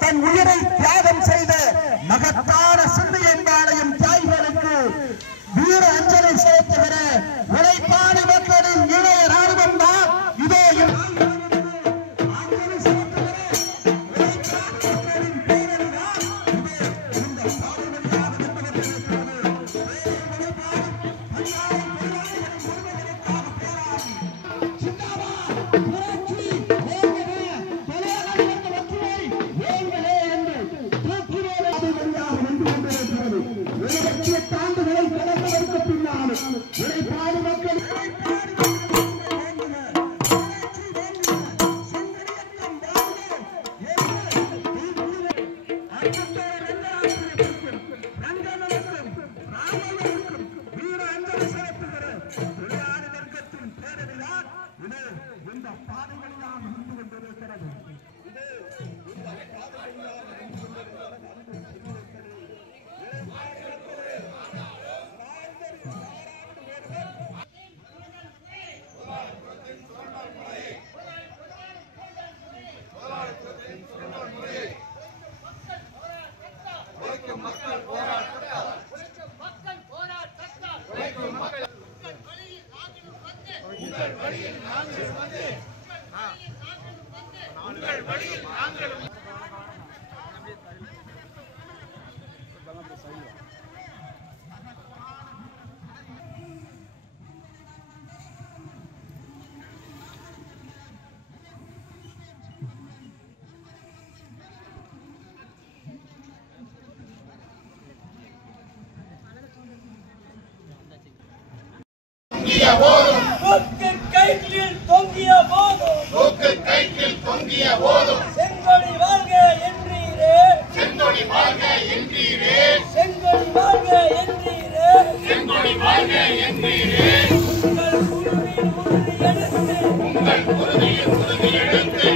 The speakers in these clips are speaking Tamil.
தன் உயிரை தியாகம் செய்த மகத்தான சிந்தையன்பாளையம் தியாகிகளுக்கு வீர அஞ்சலி செலுத்துகிற உழைப்பாளி மக்களின் இளைய ராணுவம் தான் இதே கயிற்றில் தொங்கிய போதும் செங்கொடி வாழ்க என்றீரே செங்கொடி வாழ்க என்றீரே உங்கள் குருதியில் உறுதி எடுத்து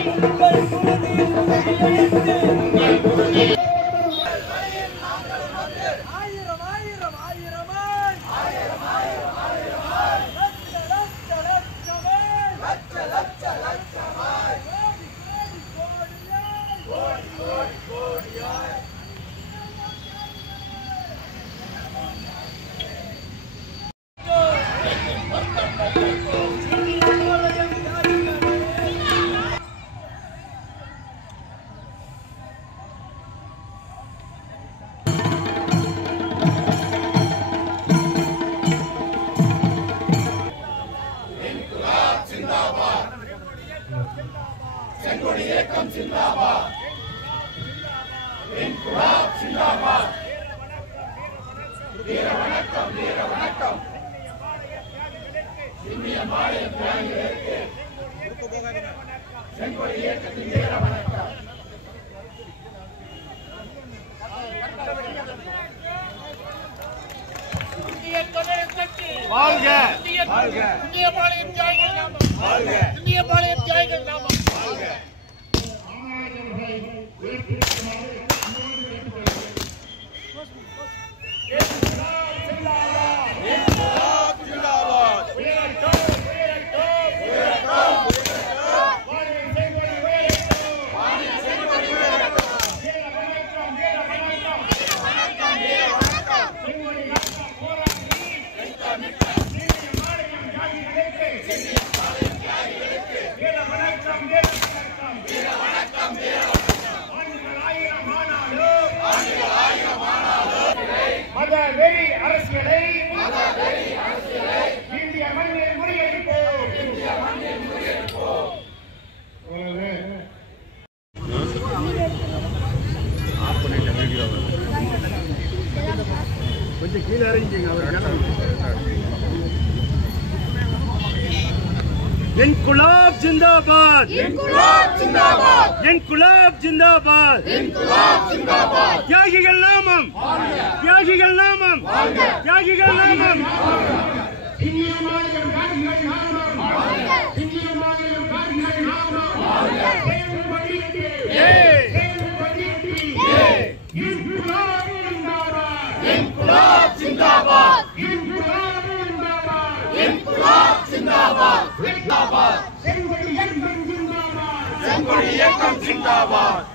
செங்கொடி இயக்கம் ஜிந்தாபாத் இன்குலாப் ஜிந்தாபாத் வீர வணக்கம் இந்திய மாநில தியாகிகளுக்கு செங்கொடி இயக்கத்தின் வீர வணக்கம் இந்திய தொழில் கட்சி வாழ்க இந்திய மாநில தியாகிகள் நாமம் வாழ்க இந்திய மாநில தியாகிகள் நாமம் வாழ்க மதவெறி அரசியலை இந்திய மண்ணில் முறியடிப்போம் வீடியோ கொஞ்சம் கீழே இறங்கிங்க அவர். இன்குலாப் ஜிந்தாபாத், இன்குலாப் ஜிந்தாபாத், இன்குலாப் ஜிந்தாபாத், இன்குலாப் ஜிந்தாபாத். தியாகிகள் நாமம், தியாகிகள் நாமம், தியாகிகள் நாமம். இந்திய மாநிலம் காந்திகள் நாமம், இந்திய மாநிலம் காந்திகள் நாமம். சேவல் வழியிட்டு, சேவல் வழியிட்டு, இன்குலாப் ஜிந்தாபாத், இன்குலாப் ஜிந்தாபாத், இன்குலாப் ஜிந்தாபாத், இன்குலாப் ஜிந்தாபாத், ஜிந்தாபாத். செங்கொடி இயக்கம் ஜிந்தாபாத், செங்கொடி இயக்கம் ஜிந்தாபாத்.